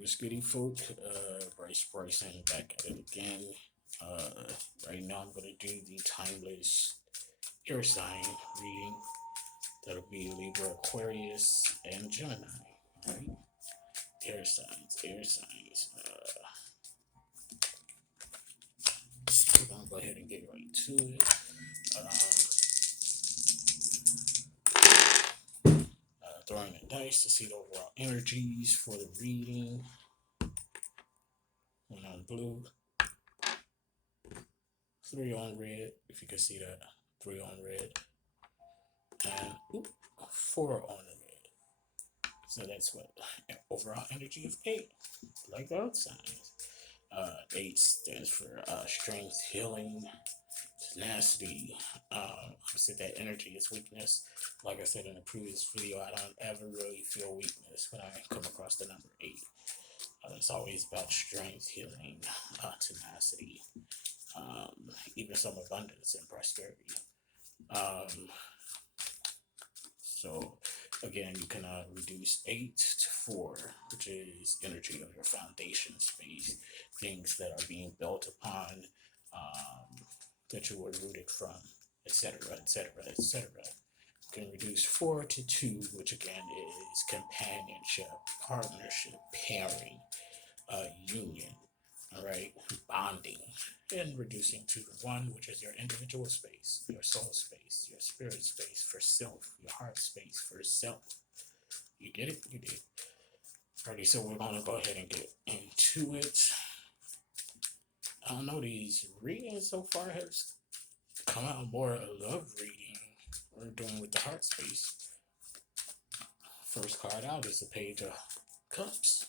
was goody folk. Bryson back at it again. Right now I'm gonna do the timeless air sign reading. That'll be Libra, Aquarius, and Gemini. Alright? Air signs, air signs. We're gonna go ahead and get right to it. Throwing the dice to see the overall energies for the reading. One on blue, three on red, if you can see that. Three on red, and four on red. So that's what overall energy of eight, like those signs. Eight stands for strength, healing, tenacity. Opposite that energy is weakness. Like I said in the previous video, I don't ever really feel weakness when I come across the number eight. It's always about strength, healing, tenacity, even some abundance and prosperity. So again, you can reduce 8 to 4, which is energy of your foundation space, things that are being built upon, that you were rooted from, etc., etc., etc. You can reduce 4 to 2, which again is companionship, partnership, pairing, union, all right, bonding, and reducing to the 1, which is your individual space, your soul space, your spirit space for self, your heart space for self. You get it? You did. Alrighty, so we're gonna go ahead and get into it. I don't know, these readings so far have come out more love reading. We're doing with the heart space. First card out is the Page of Cups,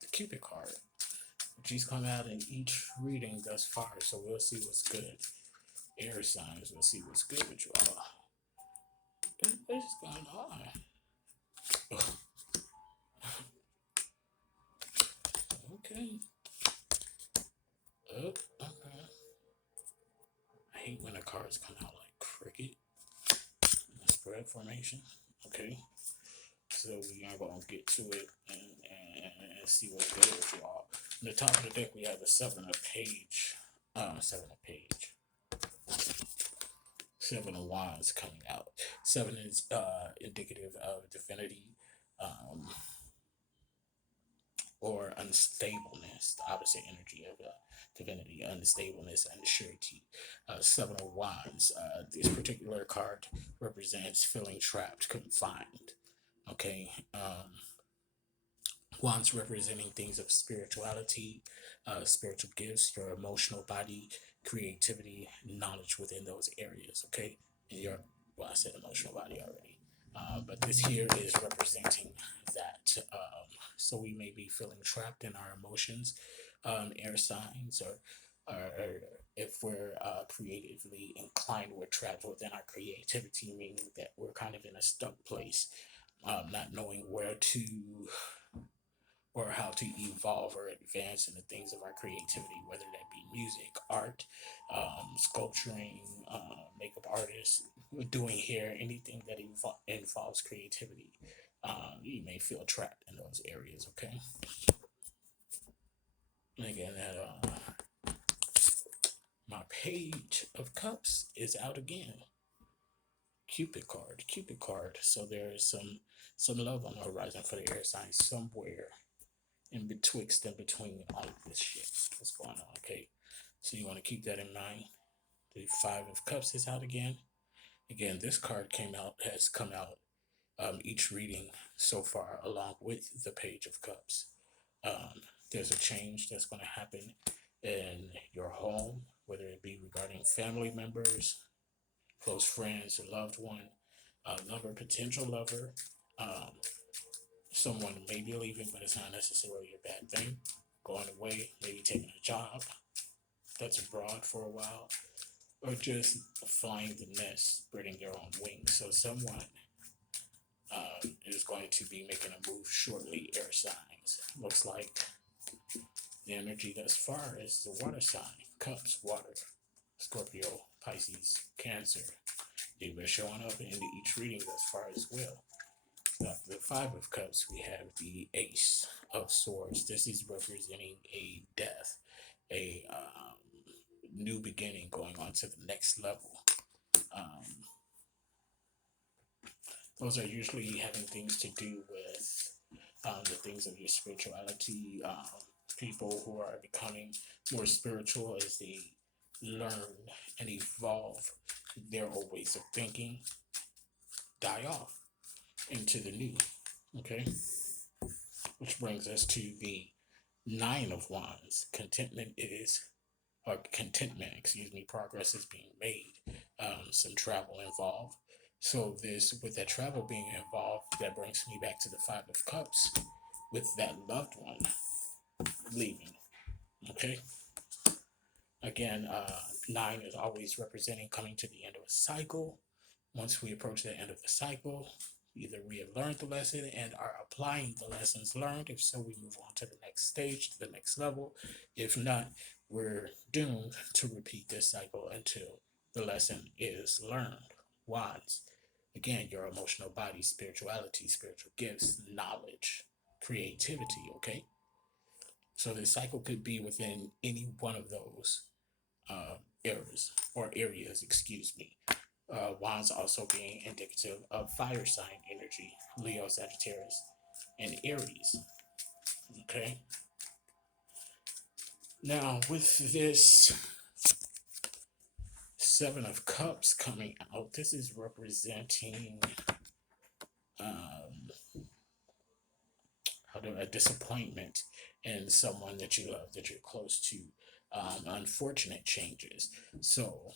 the Cupid card. She's come out in each reading thus far, so we'll see what's good. Air signs, we'll see what's good with you all. What is going on? Okay. Okay. I hate when the cards come out like cricket. Spread formation. Okay. So we are going to get to it and see what's good with you all. On the top of the deck, we have the Seven of Wands coming out. 7 is indicative of divinity, or unstableness, the opposite energy of divinity, unstableness, unsurety. 7 of Wands. This particular card represents feeling trapped, confined. Okay. Wands representing things of spirituality, spiritual gifts, your emotional body, creativity, knowledge within those areas. Okay. And I said emotional body already. But this here is representing that. So we may be feeling trapped in our emotions, air signs, or if we're creatively inclined, we're trapped within our creativity, meaning that we're kind of in a stuck place, not knowing where to or how to evolve or advance in the things of our creativity, whether that be music, art, sculpturing, makeup artists, doing hair, anything that involves creativity. You may feel trapped in those areas, okay? And again, my Page of Cups is out again. Cupid card. So there is some love on the horizon for the air sign somewhere in betwixt and between all of this shit. What's going on? Okay, so you want to keep that in mind. The 5 of Cups is out again. Again, this card has come out each reading so far, along with the Page of Cups. There's a change that's going to happen in your home, whether it be regarding family members, close friends, a loved one, a lover, potential lover. Someone may be leaving, but it's not necessarily a bad thing. Going away, maybe taking a job that's abroad for a while, or just flying the nest, spreading your own wings. So someone is going to be making a move shortly, air signs. Looks like the energy thus far is the water sign, Cups, water, Scorpio, Pisces, Cancer. They've been showing up in each reading thus far as well. The Five of Cups, we have the Ace of Swords. This is representing a death, a new beginning going on to the next level. Um, those are usually having things to do with the things of your spirituality. People who are becoming more spiritual as they learn and evolve their old ways of thinking, die off into the new. Okay, which brings us to the Nine of Wands. Contentment, excuse me, progress is being made. Some travel involved. So this, with that travel being involved, that brings me back to the Five of Cups with that loved one leaving. Okay. Again, nine is always representing coming to the end of a cycle. Once we approach the end of the cycle, either we have learned the lesson and are applying the lessons learned. If so, we move on to the next stage, to the next level. If not, we're doomed to repeat this cycle until the lesson is learned. Wands, again, your emotional body, spirituality, spiritual gifts, knowledge, creativity, okay? So this cycle could be within any one of those areas, excuse me. Wands also being indicative of fire sign energy, Leo, Sagittarius, and Aries. Okay. Now, with this Seven of Cups coming out, this is representing a disappointment in someone that you love, that you're close to, unfortunate changes. So,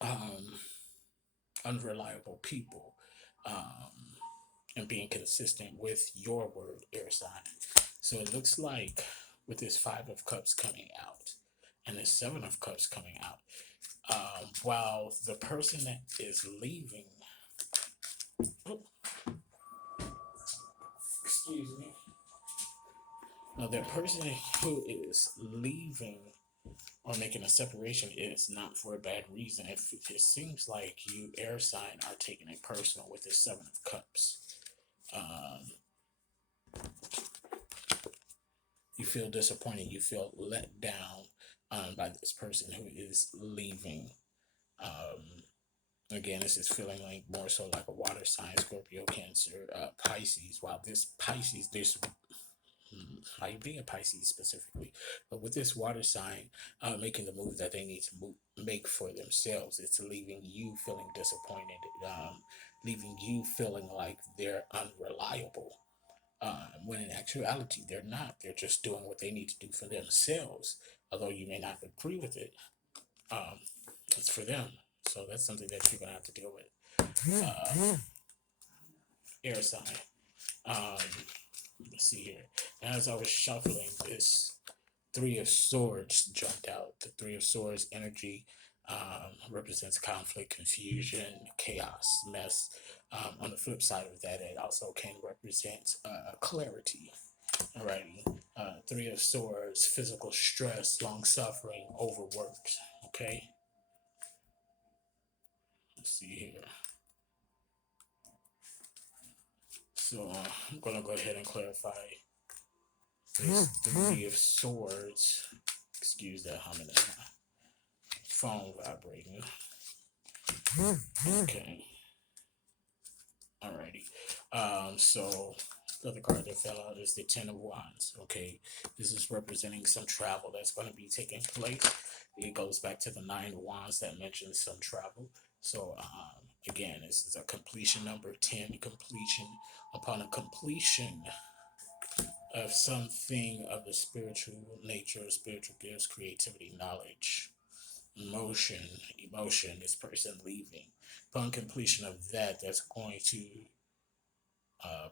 um, unreliable people, and being consistent with your word, air sign. So it looks like with this Five of Cups coming out and this Seven of Cups coming out, while the person that is leaving, oh, excuse me, now the person who is leaving or making a separation is not for a bad reason. It seems like you, air sign, are taking it personal with this Seven of Cups. You feel disappointed. You feel let down by this person who is leaving. Again, this is feeling like more so like a water sign, Scorpio, Cancer, Pisces. While this Pisces, this might be a Pisces specifically, but with this water sign making the move that they need to make for themselves, it's leaving you feeling disappointed, leaving you feeling like they're unreliable. When in actuality, they're not. They're just doing what they need to do for themselves. Although you may not agree with it, it's for them. So that's something that you're going to have to deal with. Air sign. Um, let's see here. As I was shuffling, this Three of Swords jumped out. The Three of Swords energy represents conflict, confusion, chaos, mess. On the flip side of that, it also can represent clarity. Alrighty. Three of Swords, physical stress, long suffering, overworked. Okay. Let's see here. So I'm going to go ahead and clarify this Three of Swords. Excuse that humming, phone vibrating. Okay. Alrighty. So the other card that fell out is the Ten of Wands. Okay. This is representing some travel that's going to be taking place. It goes back to the Nine of Wands that mentions some travel. So again, this is a completion number 10, completion. Upon a completion of something of the spiritual nature, spiritual gifts, creativity, knowledge, emotion, this person leaving. Upon completion of that, that's going to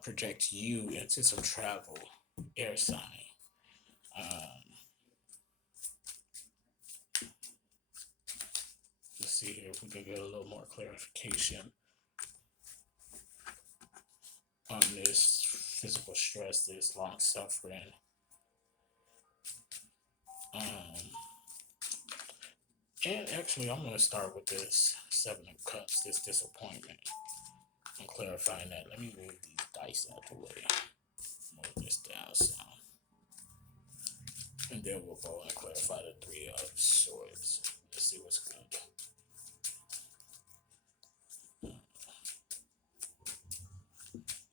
project you into some travel, air sign. Let's see here if we can get a little more clarification on this physical stress, this long suffering. And actually, I'm going to start with this Seven of Cups, this disappointment. I'm clarifying that. Let me move these dice out the way. Move this down some. And then we'll go and clarify the Three of Swords. Let's see what's good.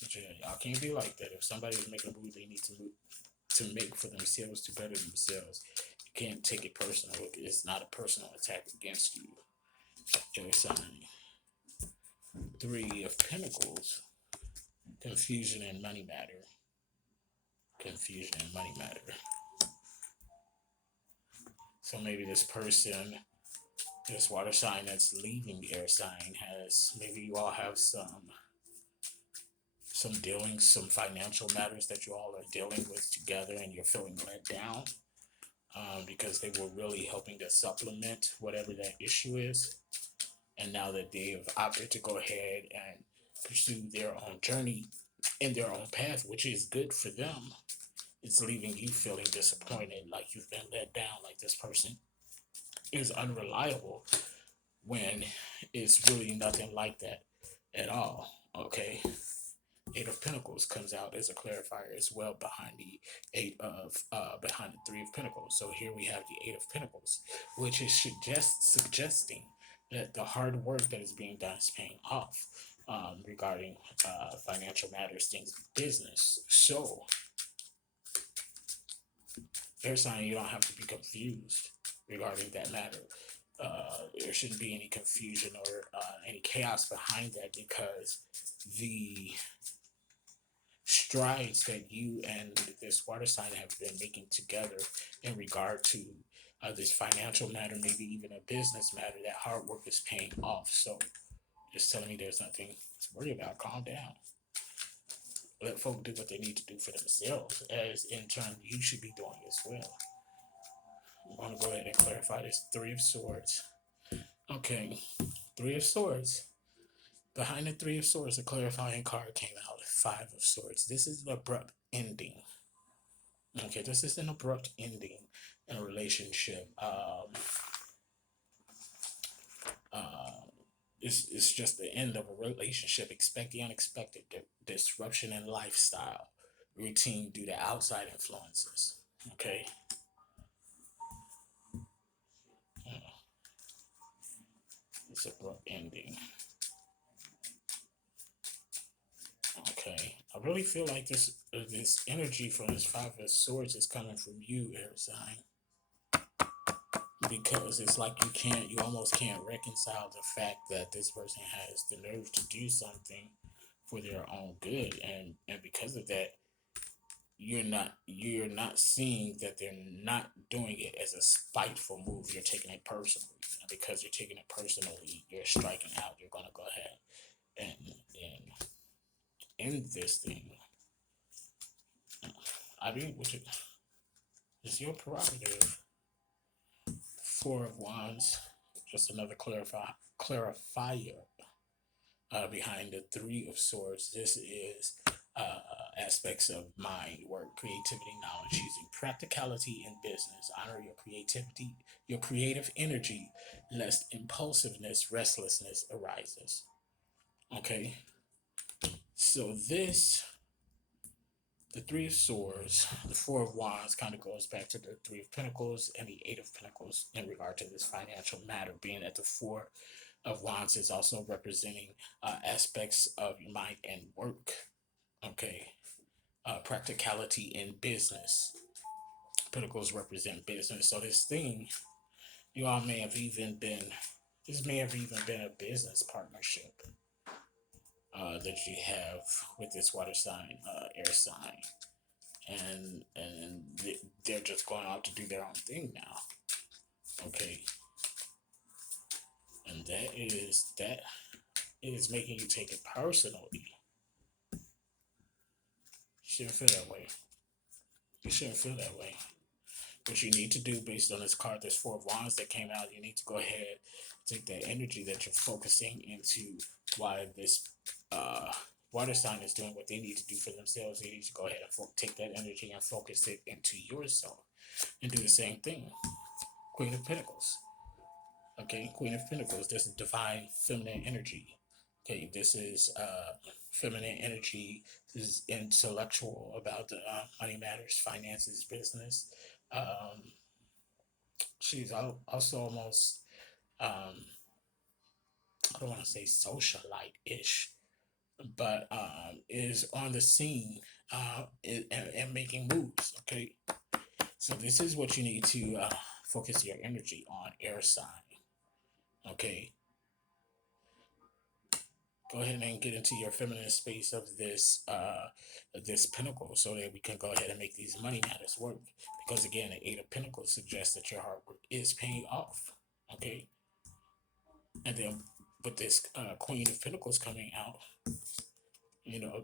But yeah, y'all can't be like that. If somebody's making a move, they need to make for themselves to better themselves. You can't take it personal. It's not a personal attack against you. Air sign. Three of Pentacles. Confusion and money matter. Confusion and money matter. So maybe this person, this water sign that's leaving the air sign has, maybe you all have some dealings, some financial matters that you all are dealing with together, and you're feeling let down because they were really helping to supplement whatever that issue is. And now that they have opted to go ahead and pursue their own journey in their own path, which is good for them, it's leaving you feeling disappointed, like you've been let down, like this person is unreliable, when it's really nothing like that at all. Okay. Eight of Pentacles comes out as a clarifier as well behind the behind the Three of Pentacles. So here we have the Eight of Pentacles, which is suggesting that the hard work that is being done is paying off regarding financial matters, things, business. So air sign, you don't have to be confused regarding that matter. There shouldn't be any confusion or any chaos behind that, because the strides that you and this water sign have been making together in regard to this financial matter, maybe even a business matter, that hard work is paying off. So just telling me there's nothing to worry about. Calm down. Let folk do what they need to do for themselves, as in turn you should be doing as well. I'm going to go ahead and clarify this Three of Swords. Okay, Three of Swords. Behind the Three of Swords, a clarifying card came out. Five of Swords. This is an abrupt ending. Okay, this is an abrupt ending in a relationship. It's just the end of a relationship. Expect the unexpected. Disruption in lifestyle, routine due to outside influences. Okay. It's abrupt ending. Okay, I really feel like this energy from this Five of Swords is coming from you, air sign, because it's like you almost can't reconcile the fact that this person has the nerve to do something for their own good, and because of that, you're not seeing that they're not doing it as a spiteful move. You're taking it personally, and because you're taking it personally, you're striking out. You're gonna go ahead and end this thing. I mean, which is your prerogative. Four of Wands, just another clarifier behind the Three of Swords. This is aspects of mind, work, creativity, knowledge, using practicality in business. Honor your creativity, your creative energy, lest impulsiveness, restlessness arises. Okay, so the Three of Swords, the Four of Wands kind of goes back to the Three of Pentacles and the Eight of Pentacles in regard to this financial matter, being that the Four of Wands is also representing aspects of your mind and work. Okay, practicality in business. Pentacles represent business. So this thing, you all may have even been, this may have even been a business partnership that you have with this water sign, air sign. And they're just going out to do their own thing now. Okay. And that is making you take it personally. You shouldn't feel that way. You shouldn't feel that way. What you need to do, based on this card, this Four of Wands that came out, you need to go ahead, take that energy that you're focusing into why this water sign is doing what they need to do for themselves. You need to go ahead and take that energy and focus it into yourself and do the same thing. Queen of Pentacles. Okay, Queen of Pentacles, this is divine feminine energy. Okay, this is feminine energy. This is intellectual about the money matters, finances, business. Um, she's also almost um, I don't want to say socialite ish, but is on the scene and making moves. Okay, so this is what you need to focus your energy on, air sign. Okay, go ahead and get into your feminine space of this pinnacle so that we can go ahead and make these money matters work. Because again, the Eight of Pentacles suggests that your hard work is paying off. Okay, and then with this Queen of Pentacles coming out,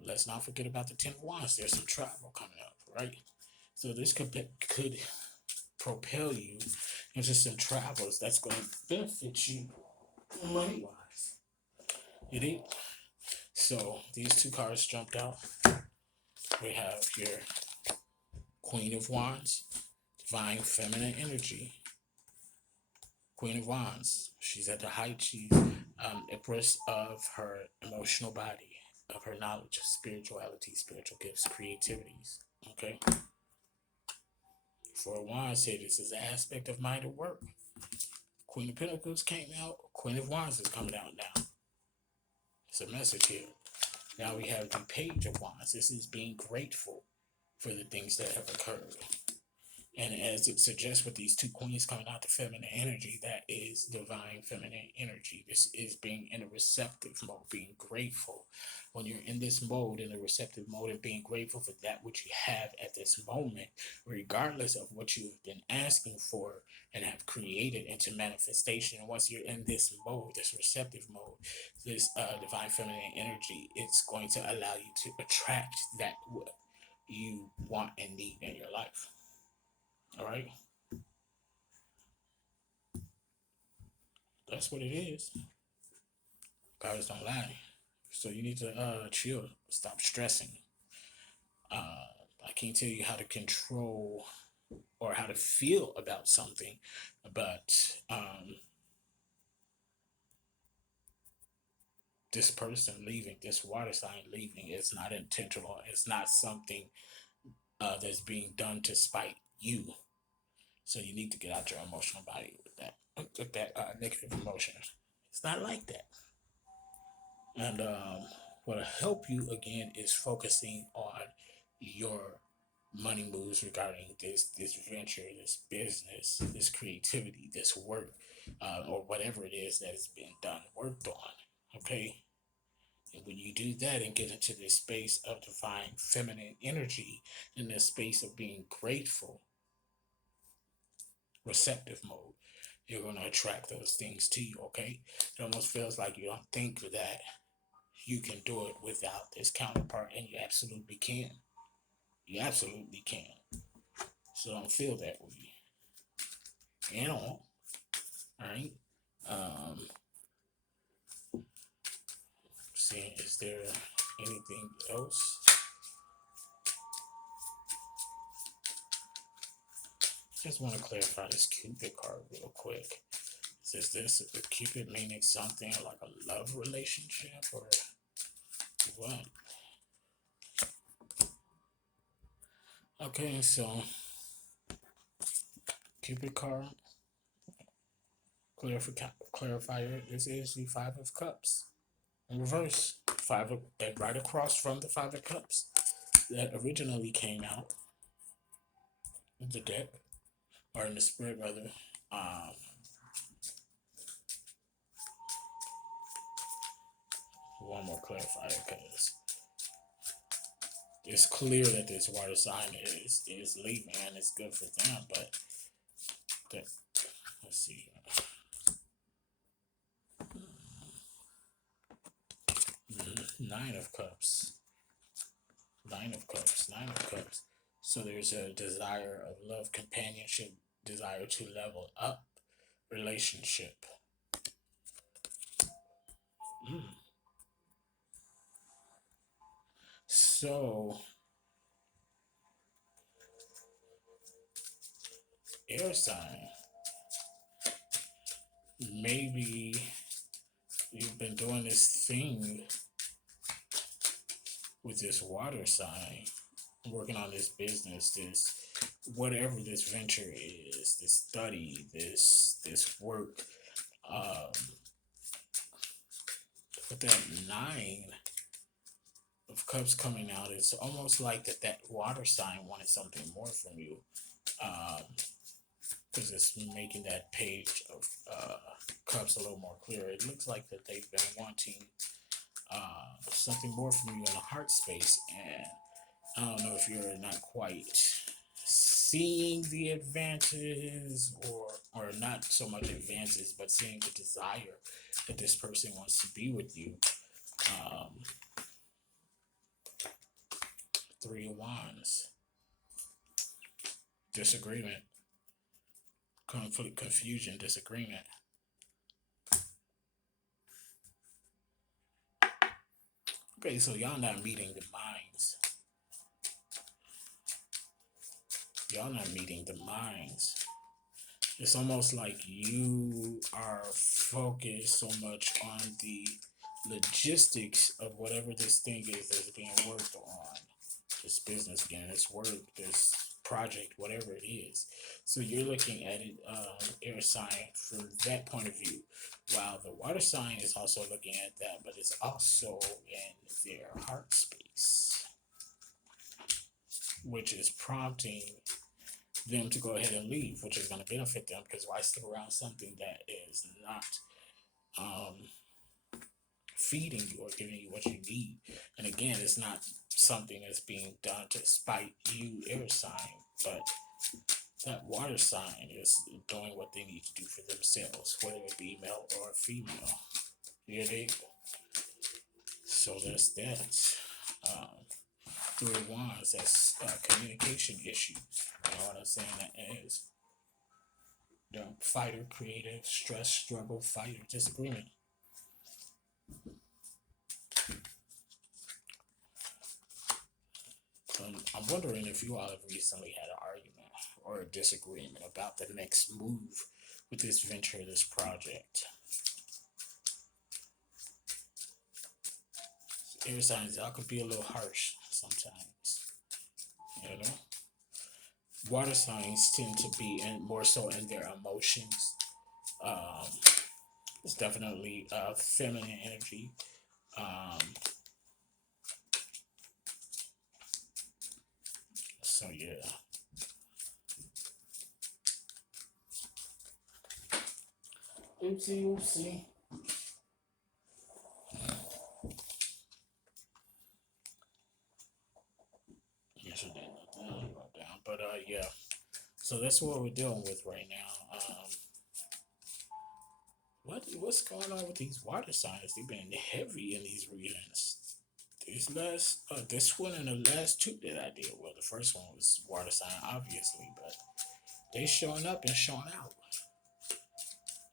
let's not forget about the Ten of Wands. There's some travel coming up, right? So this could propel you into some travels that's going to benefit you money wise. You think? So these two cards jumped out. We have your Queen of Wands, divine feminine energy. Queen of Wands. She's at the height. She's empress of her emotional body, of her knowledge, spirituality, spiritual gifts, creativities. Okay. For Wands here, this is an aspect of mind at work. Queen of Pentacles came out. Queen of Wands is coming out now. It's a message here. Now we have the Page of Wands. This is being grateful for the things that have occurred. And as it suggests with these two queens coming out, the feminine energy, that is divine feminine energy. This is being in a receptive mode, being grateful. When you're in this mode, in a receptive mode, and being grateful for that which you have at this moment, regardless of what you've been asking for and have created into manifestation. Once you're in this mode, this receptive mode, this divine feminine energy, it's going to allow you to attract that what you want and need in your life. All right, that's what it is. Guys don't lie. So you need to chill, stop stressing. I can't tell you how to control or how to feel about something, but this person leaving, this water sign leaving, is not intentional. It's not something that's being done to spite you. So you need to get out your emotional body with that negative emotion. It's not like that. And what'll help you again is focusing on your money moves regarding this venture, this business, this creativity, this work, or whatever it is that has been done, worked on. Okay. And when you do that and get into this space of divine feminine energy, in this space of being grateful, receptive mode, you're going to attract those things to you. Okay. It almost feels like you don't think that you can do it without this counterpart, and you absolutely can. You absolutely can. So don't feel that way at all. All right. Um, seeing, is there anything else? Just want to clarify this Cupid card real quick. Is this a Cupid meaning something like a love relationship or what? Okay, so Cupid card, clarifier. This is the Five of Cups in reverse. And right across from the Five of Cups that originally came out in the deck, or in the spread rather. Um, One more clarifier, because it's clear that this water sign is leaving, and it's good for them. But the, let's see, Nine of Cups, Nine of Cups, Nine of Cups. So there's a desire of love, companionship, desire to level up relationship. Mm. So air sign, maybe you've been doing this thing with this water sign, working on this business, this whatever this venture is, this study, this work. Um, with that nine of cups coming out, it's almost like that water sign wanted something more from you. Um, because it's making that page of cups a little more clear. It looks like that they've been wanting something more from you in a heart space, and I don't know if you're not quite seeing the advances or not so much advances, but seeing the desire that this person wants to be with you. Um, Three of Wands, disagreement, conflict, confusion, disagreement. Okay, so y'all not meeting the minds. Y'all not meeting the minds. It's almost like you are focused so much on the logistics of whatever this thing is that's being worked on. This business again, this work, this project, whatever it is. So you're looking at it, air sign, from that point of view. While the water sign is also looking at that, but it's also in their heart space, which is prompting them to go ahead and leave, which is going to benefit them, because why stick around something that is not um, feeding you or giving you what you need? And again, it's not something that's being done to spite you, air sign, but that water sign is doing what they need to do for themselves, whether it be male or female. You dig? So that's that. Um, Three of Wands, that's communication issues. You know what I'm saying? That is fighter, creative, stress, struggle, fighter, disagreement. I'm wondering if you all have recently had an argument or a disagreement about the next move with this venture, this project. Air signs, y'all could be a little harsh sometimes, you know? Water signs tend to be more so in their emotions. Um, it's definitely feminine energy. Um, so yeah. Oopsie, oopsie. Yes, I did. Down. But yeah. So that's what we're dealing with right now. What's going on with these water signs? They've been heavy in these readings. This one and the last two that I did. Well, the first one was water sign, obviously, but they showing up and showing out.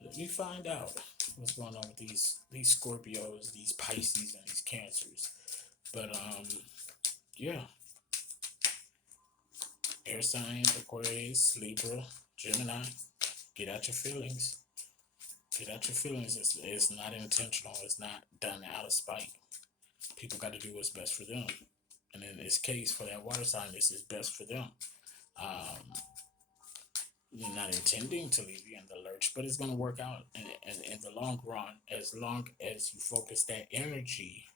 Let me find out what's going on with these Scorpios, these Pisces, and these Cancers. But yeah, air sign, Aquarius, Libra, Gemini. Get out your feelings. Get out your feelings. It's not intentional. It's not done out of spite. People got to do what's best for them. And in this case, for that water sign, this is best for them. Um, you're not intending to leave you in the lurch, but it's going to work out in the long run, as long as you focus that energy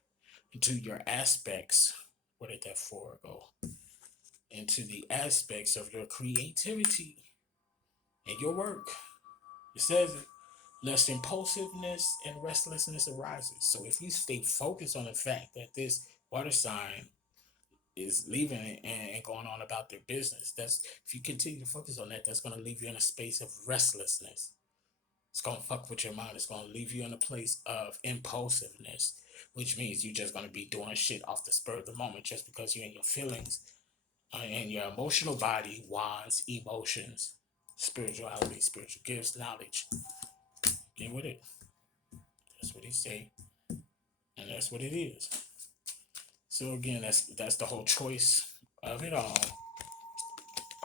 into your aspects. Where did that four go? Into the aspects of your creativity and your work. It says it, lest impulsiveness and restlessness arises. So if you stay focused on the fact that this water sign is leaving and going on about their business, that's, if you continue to focus on that, that's going to leave you in a space of restlessness. It's going to fuck with your mind. It's going to leave you in a place of impulsiveness, which means you're just going to be doing shit off the spur of the moment just because you're in your feelings and your emotional body wants emotions, spirituality, spiritual gifts, knowledge. Get with it. That's what he say, and that's what it is. So again, that's the whole choice of it all.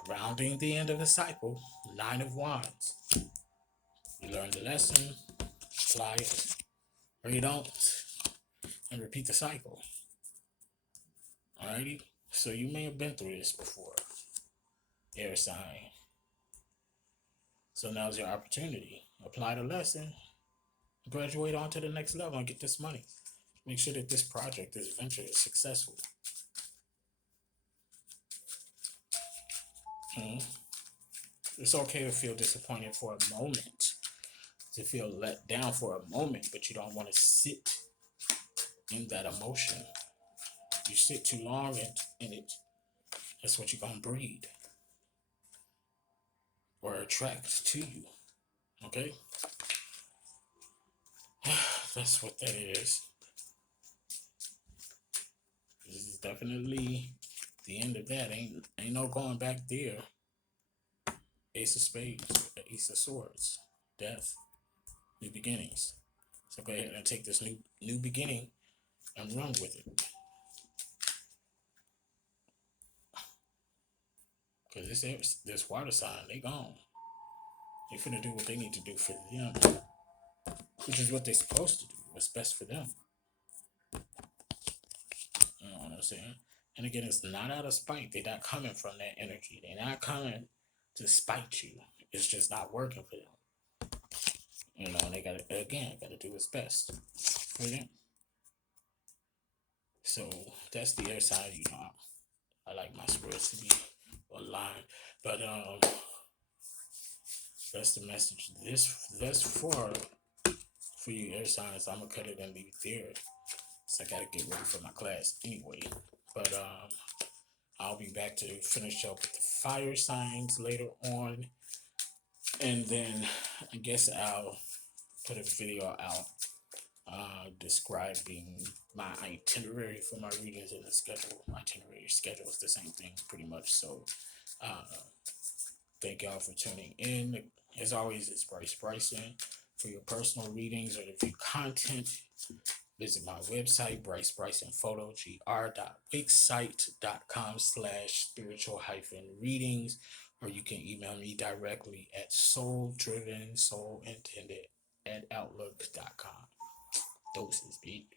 Rounding the end of the cycle, Nine of Wands. You learn the lesson, apply it, or you don't, and repeat the cycle. Alrighty? So you may have been through this before, air sign. So now's your opportunity. Apply the lesson, graduate on to the next level, and get this money. Make sure that this project, this venture is successful. Hmm. It's okay to feel disappointed for a moment, to feel let down for a moment, but you don't want to sit in that emotion. You sit too long in it, that's what you're going to breed or attract to you. Okay? That's what that is. This is definitely the end of that. Ain't no going back there. Ace of Spades, Ace of Swords, death, new beginnings. So go ahead and take this new beginning and run with it. Because this water sign, they gone. They finna do what they need to do for them, which is what they're supposed to do. What's best for them. You know what I'm saying? And again, it's not out of spite. They're not coming from that energy. They're not coming to spite you. It's just not working for them. You know, and they gotta do what's best for them. So that's the air side. You know, I like my spirits to be aligned, but that's the message. That's for you air signs. I'm gonna cut it and leave it there. So I gotta get ready for my class anyway. But I'll be back to finish up with the fire signs later on, and then I guess I'll put a video out describing my itinerary for my readings and the schedule. My itinerary schedule is the same thing pretty much. So thank y'all for tuning in. As always, it's Bryson. For your personal readings or to view content, visit my website, BrycePhotogr.wixsite.com /spiritual-readings, or you can email me directly at soulintended@outlook.com. Doses, beat.